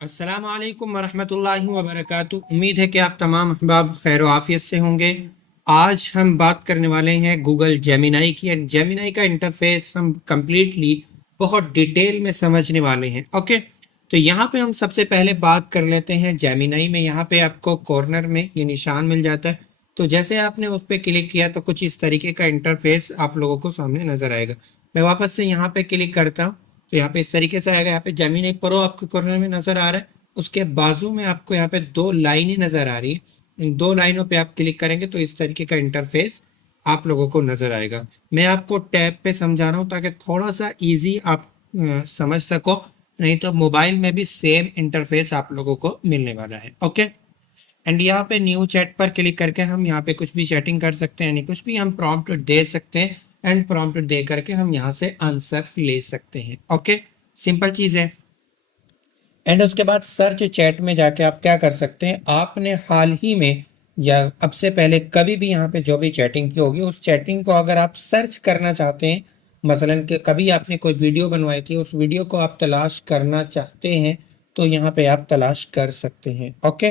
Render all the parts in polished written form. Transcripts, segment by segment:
अस्सलाम वालेकुम वरहमतुल्लाहि वबरकातुहू। उम्मीद है कि आप तमाम अहबाब खैर आफियत से होंगे। आज हम बात करने वाले हैं गूगल जेमिनाई की। एंड जेमिनाई का इंटरफेस हम कंप्लीटली बहुत डिटेल में समझने वाले हैं। ओके, तो यहाँ पे हम सबसे पहले बात कर लेते हैं जेमिनाई में। यहाँ पे आपको कॉर्नर में ये निशान मिल जाता है। तो जैसे आपने उस पर क्लिक किया तो कुछ इस तरीके का इंटरफेस आप लोगों को सामने नजर आएगा। मैं वापस से यहाँ पे क्लिक करता हूँ तो यहाँ पे इस तरीके से आएगा। यहाँ पे जेमिनी प्रो आपके कॉर्नर में नजर आ रहा है। उसके बाजू में आपको यहाँ पे दो लाइनें नजर आ रही है। इन दो लाइनों पे आप क्लिक करेंगे तो इस तरीके का इंटरफेस आप लोगों को नजर आएगा। मैं आपको टैब पे समझा रहा हूँ ताकि थोड़ा सा इजी आप समझ सको, नहीं तो मोबाइल में भी सेम इंटरफेस आप लोगों को मिलने वाला है। ओके, एंड यहाँ पे न्यू चैट पर क्लिक करके हम यहाँ पे कुछ भी चैटिंग कर सकते हैं, यानी कुछ भी हम प्रॉम्प्ट दे सकते हैं। एंड प्रॉम्प्ट दे करके हम यहाँ से आंसर ले सकते हैं। ओके, सिंपल चीज़ है। एंड उसके बाद सर्च चैट में जाके आप क्या कर सकते हैं, आपने हाल ही में या अब से पहले कभी भी यहाँ पे जो भी चैटिंग की होगी उस चैटिंग को अगर आप सर्च करना चाहते हैं, मसलन कि कभी आपने कोई वीडियो बनवाई थी उस वीडियो को आप तलाश करना चाहते हैं तो यहाँ पे आप तलाश कर सकते हैं। ओके,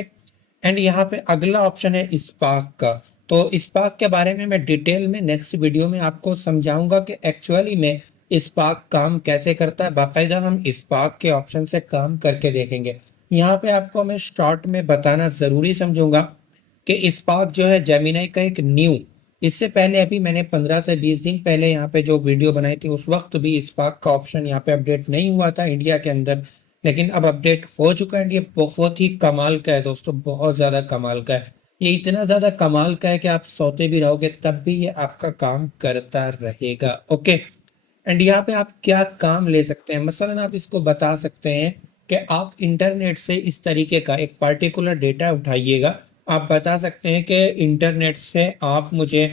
एंड यहाँ पे अगला ऑप्शन है स्पार्क का। तो स्पार्क के बारे में मैं डिटेल में नेक्स्ट वीडियो में आपको समझाऊंगा कि एक्चुअली में स्पार्क काम कैसे करता है। बाकायदा हम स्पार्क के ऑप्शन से काम करके देखेंगे। यहाँ पे आपको मैं शॉर्ट में बताना ज़रूरी समझूंगा कि स्पार्क जो है जेमिनाई का एक न्यू, इससे पहले अभी मैंने 15 से 20 दिन पहले यहाँ पे जो वीडियो बनाई थी उस वक्त भी स्पार्क का ऑप्शन यहाँ पे अपडेट नहीं हुआ था इंडिया के अंदर, लेकिन अब अपडेट हो चुका है। ये बहुत ही कमाल का है दोस्तों, बहुत ज़्यादा कमाल का है। ये इतना ज़्यादा कमाल का है कि आप सोते भी रहोगे तब भी ये आपका काम करता रहेगा। ओके, एंड यहाँ पे आप क्या काम ले सकते हैं, मसलन आप इसको बता सकते हैं कि आप इंटरनेट से इस तरीके का एक पर्टिकुलर डेटा उठाइएगा। आप बता सकते हैं कि इंटरनेट से आप मुझे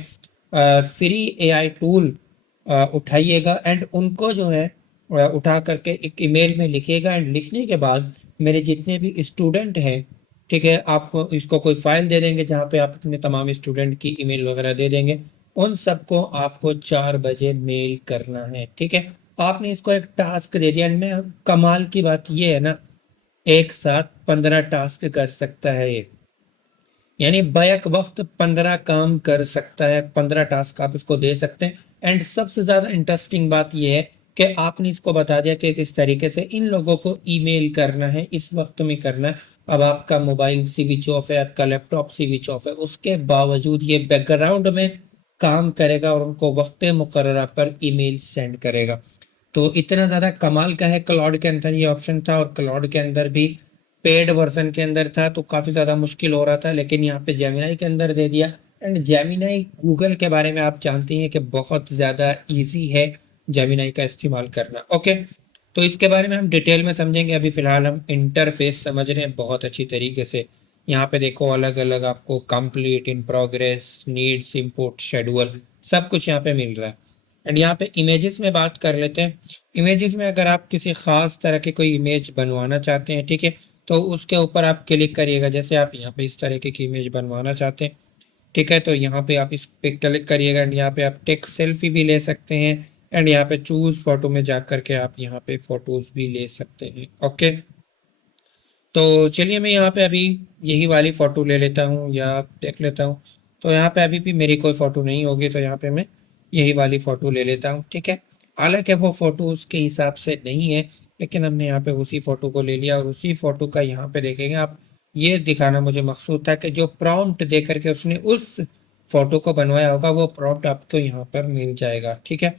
फ्री एआई टूल उठाइएगा एंड उनको जो है उठा करके एक ईमेल में लिखिएगा। एंड लिखने के बाद मेरे जितने भी स्टूडेंट हैं, ठीक है, आप इसको कोई फाइल दे देंगे जहाँ पे आप अपने तमाम स्टूडेंट की ईमेल वगैरह दे देंगे। उन सबको आपको 4 बजे मेल करना है। ठीक है, आपने इसको एक टास्क दे दिया। में कमाल की बात ये है ना, एक साथ 15 टास्क कर सकता है ये, यानी बैक वक्त 15 काम कर सकता है। 15 टास्क आप इसको दे सकते हैं। एंड सबसे ज्यादा इंटरेस्टिंग बात यह है कि आपने इसको बता दिया कि किस तरीके से इन लोगों को ईमेल करना है, इस वक्त में करना है। अब आपका मोबाइल स्विच ऑफ है, आपका लैपटॉप स्विच ऑफ है, उसके बावजूद ये बैकग्राउंड में काम करेगा और उनको वक्त मुकर्ररा पर ईमेल सेंड करेगा। तो इतना ज़्यादा कमाल का है। क्लाउड के अंदर ये ऑप्शन था और क्लाउड के अंदर भी पेड वर्जन के अंदर था तो काफ़ी ज़्यादा मुश्किल हो रहा था, लेकिन यहाँ पे जेमिनाई के अंदर दे दिया। एंड जेमिनाई गूगल के बारे में आप जानते हैं कि बहुत ज़्यादा इजी है जेमिनाई का इस्तेमाल करना। ओके, तो इसके बारे में हम डिटेल में समझेंगे। अभी फ़िलहाल हम इंटरफेस समझ रहे हैं बहुत अच्छी तरीके से। यहाँ पे देखो अलग अलग आपको complete, in progress, needs, import, schedule, सब कुछ यहाँ पे मिल रहा है। एंड यहाँ पे इमेजेस में बात कर लेते हैं। इमेजेस में अगर आप किसी ख़ास तरह की कोई इमेज बनवाना चाहते हैं, ठीक है, तो उसके ऊपर आप क्लिक करिएगा। जैसे आप यहाँ पे इस तरीके की इमेज बनवाना चाहते हैं, ठीक है, तो यहाँ पे आप इस पे क्लिक करिएगा। एंड यहाँ पे आप टेक सेल्फी भी ले सकते हैं। एंड यहाँ पे चूज़ फोटो में जा करके आप यहाँ पे फोटोज़ भी ले सकते हैं। ओके, तो चलिए मैं यहाँ पे अभी यही वाली फ़ोटो ले लेता हूँ या देख लेता हूँ। तो यहाँ पे अभी भी मेरी कोई फ़ोटो नहीं होगी तो यहाँ पे मैं यही वाली फ़ोटो ले लेता हूँ। ठीक है, हालांकि वो फ़ोटो उसके हिसाब से नहीं है, लेकिन हमने यहाँ पे उसी फ़ोटो को ले लिया और उसी फ़ोटो का यहाँ पे देखेंगे आप। ये दिखाना मुझे मकसूद था कि जो प्रॉम्प्ट दे करके उसने उस फ़ोटो को बनवाया होगा वो प्रॉम्प्ट आपको यहाँ पर मिल जाएगा। ठीक है,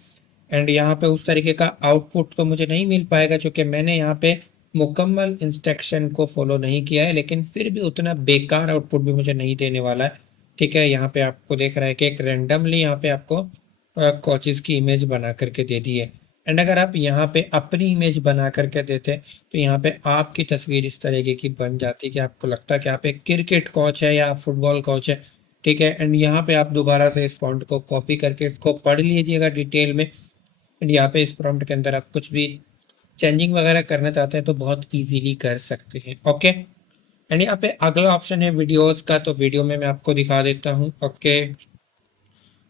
एंड यहाँ पे उस तरीके का आउटपुट तो मुझे नहीं मिल पाएगा क्योंकि मैंने यहाँ पे मुकम्मल इंस्ट्रक्शन को फॉलो नहीं किया है, लेकिन फिर भी उतना बेकार आउटपुट भी मुझे नहीं देने वाला है। ठीक है, यहाँ पे आपको देख रहा है कि एक रेंडमली यहाँ पे आपको कोचेस की इमेज बना करके दे दी है। एंड अगर आप यहाँ पे अपनी इमेज बना करके देते तो यहाँ पे आपकी तस्वीर इस तरीके की बन जाती कि आपको लगता है कि आप एक क्रिकेट कोच है या आप फुटबॉल कोच है। ठीक है, एंड यहाँ पे आप दोबारा से इस फॉन्ट को कॉपी करके इसको पढ़ लीजिएगा डिटेल में। एंड यहाँ पे इस प्रॉम्प्ट के अंदर आप कुछ भी चेंजिंग वगैरह करना चाहते हैं तो बहुत इजीली कर सकते हैं। ओके, एंड यहाँ पे अगला ऑप्शन है वीडियोस का। तो वीडियो में मैं आपको दिखा देता हूँ। ओके,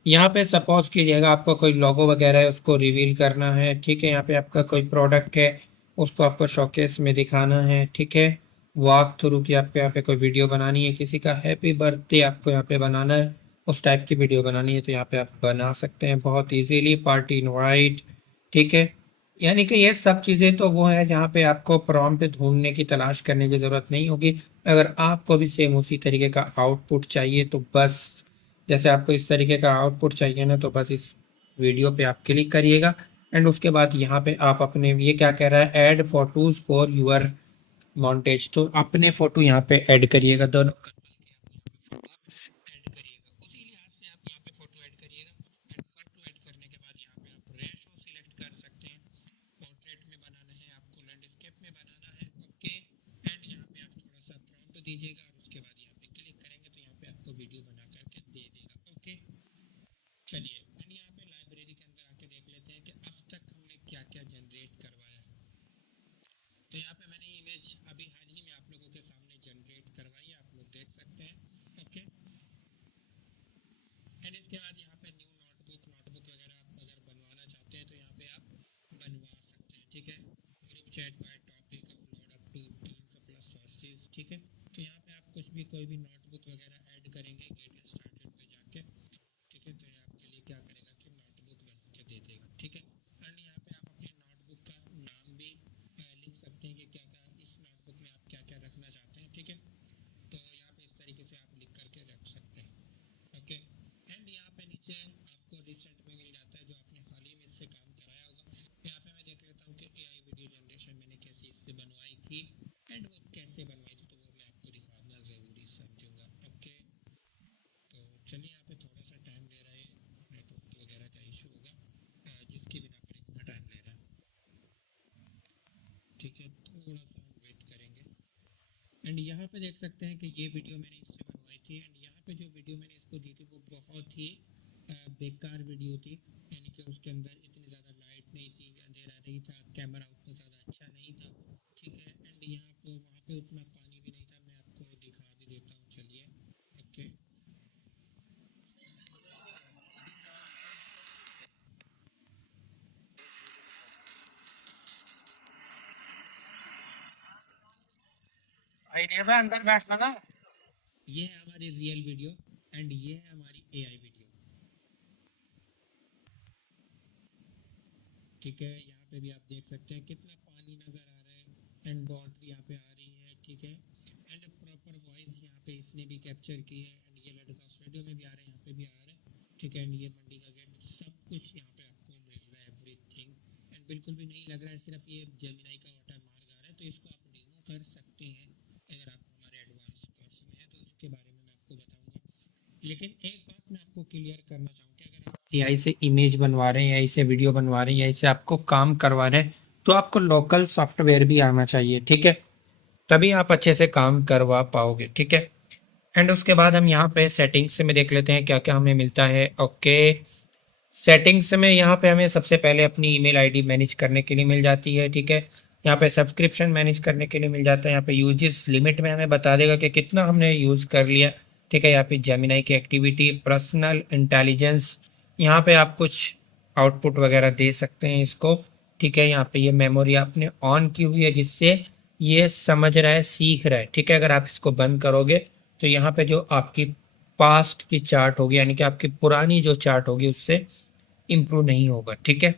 यहाँ पे सपोज कीजिएगा आपका कोई लोगो वगैरह है उसको रिवील करना है। ठीक है, यहाँ पे आपका कोई प्रोडक्ट है उसको आपको शोकेस में दिखाना है, ठीक है। वॉक थ्रू की आपको यहाँ पे कोई वीडियो बनानी है, किसी का हैप्पी बर्थडे आपको यहाँ पे बनाना है, उस टाइप की वीडियो बनानी है तो यहाँ पे आप बना सकते हैं बहुत इजीली। पार्टी इनवाइट, ठीक है। यानी कि ये सब चीज़ें तो वो है जहाँ पे आपको प्रॉम्प्ट ढूंढने की तलाश करने की ज़रूरत नहीं होगी। अगर आपको भी सेम उसी तरीके का आउटपुट चाहिए तो बस, जैसे आपको इस तरीके का आउटपुट चाहिए ना, तो बस इस वीडियो पे आप क्लिक करिएगा एंड उसके बाद यहाँ पे आप अपने, ये क्या कह रहा है, add photos for your montage, तो अपने फोटो यहाँ पे ऐड करिएगा, दोनों ऐड करिएगा। उसी लिहाज से आप यहाँ पे फोटो ऐड करिएगा एंड फोटो ऐड करने के बाद यहाँ पे आप रेशो सिलेक्ट कर सकते हैं। पोर्ट्रेट में बनाना है आपको, लैंडस्केप में बनाना है, ओके। एंड यहाँ पे आप थोड़ा सा प्रॉम्प्ट दीजिएगा और उसके बाद यहाँ पे क्लिक करेंगे तो यहाँ पे आपको वीडियो बना करके दे देगा, ओके। चलिए एंड यहाँ पे लाइब्रेरी के अंदर आके देख लेते हैं कि अब तक हमने क्या क्या जनरेट करवाया है। तो यहाँ पे मैंने इमेज अभी हाल ही में आप लोगों के सामने जनरेट करवाई है, आप लोग देख सकते हैं, ओके। एंड इसके बाद यहाँ पे न्यू नोटबुक वगैरह आप अगर बनवाना चाहते हैं तो यहाँ पे आप बनवा सकते हैं, ठीक है। Group chat by topic upload up to 300 plus sources, ठीक है। तो यहाँ पे आप कुछ भी कोई भी नोटबुक वगैरह ऐड करेंगे गेट स्टार्टेड पे जाके, ठीक है, तो ये आपके लिए क्या करेगा कि नोटबुक बना के दे देगा, ठीक है। एंड यहाँ पे आप अपनी नोटबुक का नाम भी लिख सकते हैं कि क्या क्या इस नोटबुक में आप क्या क्या रखना चाहते हैं, ठीक है। तो यहाँ पे इस तरीके से आप लिख करके रख सकते हैं, ओके। एंड यहाँ पे नीचे आपको रिसेंट में मिल जाता है जो आपने हाल ही में इससे काम कराया होगा। यहाँ पे मैं देख लेता हूँ कि एआई वीडियो जनरेशन मैंने कैसे इससे बनवाई थी एंड वो कैसे बनवाई थी, तो वो मैं आपको दिखाना ज़रूरी समझूंगा, ओके। तो चलिए यहाँ पे थोड़ा सा टाइम ले रहा है, नेटवर्क वगैरह का इशू होगा जिसकी बिना पर इतना टाइम ले रहा है, ठीक है। थोड़ा सा हम वेट करेंगे। एंड यहाँ पे देख सकते हैं कि ये वीडियो मैंने इससे बनवाई थी एंड यहाँ पे जो वीडियो मैंने इसको दी थी वो बहुत ही बेकार वीडियो थी। यानी कि उसके अंदर इतनी ज़्यादा लाइट नहीं थी, अंधेरा नहीं था, कैमरा उतना ज़्यादा अच्छा नहीं था, ठीक है। एंड यहाँ पे वहाँ पे उतना पानी भी नहीं था, मैं आपको दिखा भी देता हूँ, चलिए, ओके। अंदर बैठना ना, ये है हमारी रियल वीडियो एंड ये है हमारी एआई वीडियो, ठीक है। यहाँ पे भी आप देख सकते हैं कितना पानी नज़र आ रहा है एंड डॉट भी यहाँ पे आ रही है, ठीक है। एंड प्रॉपर वॉइस यहाँ पे इसने भी कैप्चर की है एंड ये लड़का उस वीडियो में भी आ रहा है, यहाँ पे भी आ रहा है, ठीक है। एंड ये मंडी का गेट, सब कुछ यहाँ पे आपको मिल रहा है, एवरीथिंग। एंड बिल्कुल भी नहीं लग रहा है सिर्फ ये जेमिनाई का वाटर मार्क आ रहा है, तो इसको आप डेमो कर सकते हैं अगर आप हमारे एडवांस कोर्स में है तो उसके बारे में मैं आपको बताऊँगा। लेकिन एक बात मैं आपको क्लियर करना चाहूँ कि अगर आप एआई से इमेज बनवा रहे हैं, एआई से वीडियो बनवा रहे हैं, एआई से आपको काम करवा रहे हैं, तो आपको लोकल सॉफ्टवेयर भी आना चाहिए, ठीक है। तभी आप अच्छे से काम करवा पाओगे, ठीक है। एंड उसके बाद हम यहाँ पे सेटिंग्स में देख लेते हैं क्या क्या हमें मिलता है, ओके। सेटिंग्स में यहाँ पे हमें सबसे पहले अपनी ईमेल आईडी मैनेज करने के लिए मिल जाती है, ठीक है। यहाँ पे सब्सक्रिप्शन मैनेज करने के लिए मिल जाता है, यहाँ पे यूजेस लिमिट में हमें बता देगा कि कितना हमने यूज़ कर लिया, ठीक है। यहाँ पे जेमिनाई की एक्टिविटी, पर्सनल इंटेलिजेंस, यहाँ पे आप कुछ आउटपुट वगैरह दे सकते हैं इसको, ठीक है। यहाँ पे ये मेमोरी आपने ऑन की हुई है जिससे ये समझ रहा है, सीख रहा है, ठीक है। अगर आप इसको बंद करोगे तो यहाँ पे जो आपकी पास्ट की चार्ट होगी, यानी कि आपकी पुरानी जो चार्ट होगी उससे इम्प्रूव नहीं होगा, ठीक है।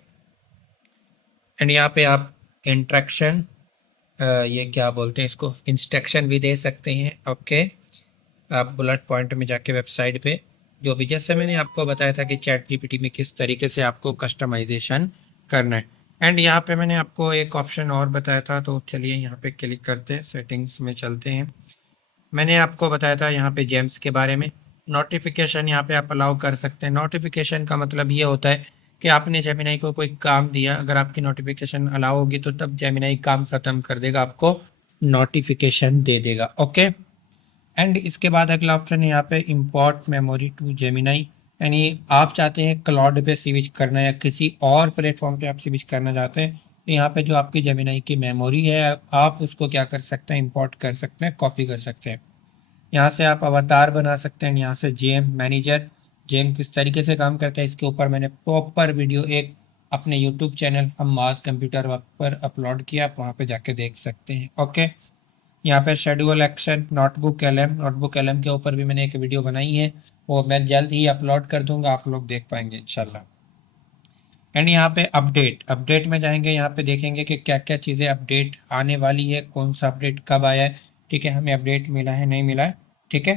एंड यहाँ पे आप इंट्रैक्शन, ये क्या बोलते हैं इसको, इंस्ट्रक्शन भी दे सकते हैं, ओके। आप बुलेट पॉइंट में जाके वेबसाइट पे जो भी, जैसे मैंने आपको बताया था कि चैट जीपीटी में किस तरीके से आपको कस्टमाइजेशन करना है। एंड यहाँ पे मैंने आपको एक ऑप्शन और बताया था, तो चलिए यहाँ पे क्लिक करते हैं, सेटिंग्स में चलते हैं। मैंने आपको बताया था यहाँ पे जेम्स के बारे में, नोटिफिकेशन यहाँ पे आप अलाउ कर सकते हैं। नोटिफिकेशन का मतलब ये होता है कि आपने जेमिनाई को कोई काम दिया, अगर आपकी नोटिफिकेशन अलाउ होगी तो तब जेमिनाई काम ख़त्म कर देगा, आपको नोटिफिकेशन दे देगा, ओके। एंड इसके बाद अगला ऑप्शन है यहाँ पे इंपोर्ट मेमोरी टू जेमिनाई, यानी आप चाहते हैं क्लाउड पे स्विच करना या किसी और प्लेटफॉर्म पे आप स्विच करना चाहते हैं, तो यहाँ पे जो आपकी जेमिनाई की मेमोरी है आप उसको क्या कर सकते हैं, इंपोर्ट कर सकते हैं, कॉपी कर सकते हैं। यहाँ से आप अवतार बना सकते हैं। यहाँ से जेम मैनेजर, जेम किस तरीके से काम करता है इसके ऊपर मैंने प्रॉपर वीडियो एक अपने YouTube channel Ammad computer work पर अपलोड किया, आप वहाँ पे जाके देख सकते हैं। ओके, यहाँ पे शेड्यूल एक्शन नोटबुक एलएम के ऊपर भी मैंने एक वीडियो बनाई है, वो मैं जल्द ही अपलोड कर दूंगा, आप लोग देख पाएंगे इंशाल्लाह। एंड यहाँ पे अपडेट में जाएंगे, यहाँ पे देखेंगे कि क्या क्या चीज़ें अपडेट आने वाली है, कौन सा अपडेट कब आया है। ठीक है, हमें अपडेट मिला है नहीं मिला है। ठीक है,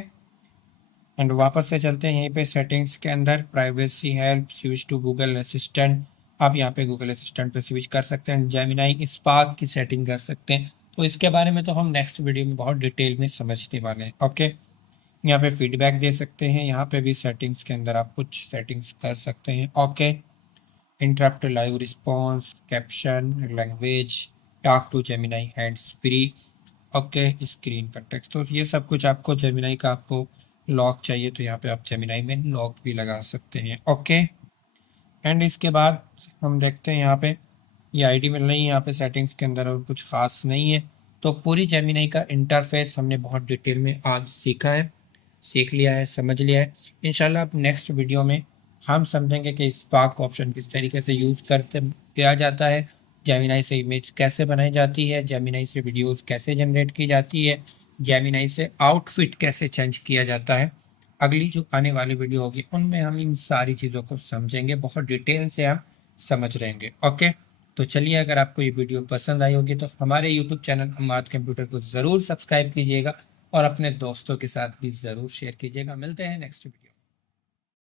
एंड वापस से चलते हैं यहीं पे सेटिंग्स के अंदर, privacy help, switch to Google Assistant. आप यहाँ पे गूगल असिस्टेंट पे स्विच कर सकते हैं, जेमिनाई स्पार्क की सेटिंग कर सकते हैं। तो इसके बारे में तो हम नेक्स्ट वीडियो में बहुत डिटेल में समझने वाले हैं। ओके, यहाँ पे फीडबैक दे सकते हैं, यहाँ पे भी सेटिंग्स के अंदर आप कुछ सेटिंग्स कर सकते हैं। Okay, interrupt live response, caption, language, talk to Gemini hands free. Okay, screen context, तो ये सब कुछ आपको जेमिनाई का आपको लॉक चाहिए तो यहाँ पे आप जेमिनाई में लॉक भी लगा सकते हैं। ओके, एंड इसके बाद हम देखते हैं यहाँ पे ये आईडी मिल रही है यहाँ पे सेटिंग्स के अंदर, और कुछ खास नहीं है। तो पूरी जेमिनाई का इंटरफेस हमने बहुत डिटेल में आज सीखा है, सीख लिया है, समझ लिया है। इंशाल्लाह अब नेक्स्ट वीडियो में हम समझेंगे कि स्पार्क ऑप्शन किस तरीके से यूज़ करते किया जाता है, जेमिनाई से इमेज कैसे बनाई जाती है, जेमिनाई से वीडियोस कैसे जनरेट की जाती है, जेमिनाई से आउटफिट कैसे चेंज किया जाता है। अगली जो आने वाली वीडियो होगी उनमें हम इन सारी चीज़ों को समझेंगे, बहुत डिटेल से हम समझ रहेंगे। ओके, तो चलिए, अगर आपको ये वीडियो पसंद आई होगी तो हमारे यूट्यूब चैनल अम्माद कंप्यूटर को ज़रूर सब्सक्राइब कीजिएगा और अपने दोस्तों के साथ भी ज़रूर शेयर कीजिएगा। मिलते हैं नेक्स्ट वीडियो।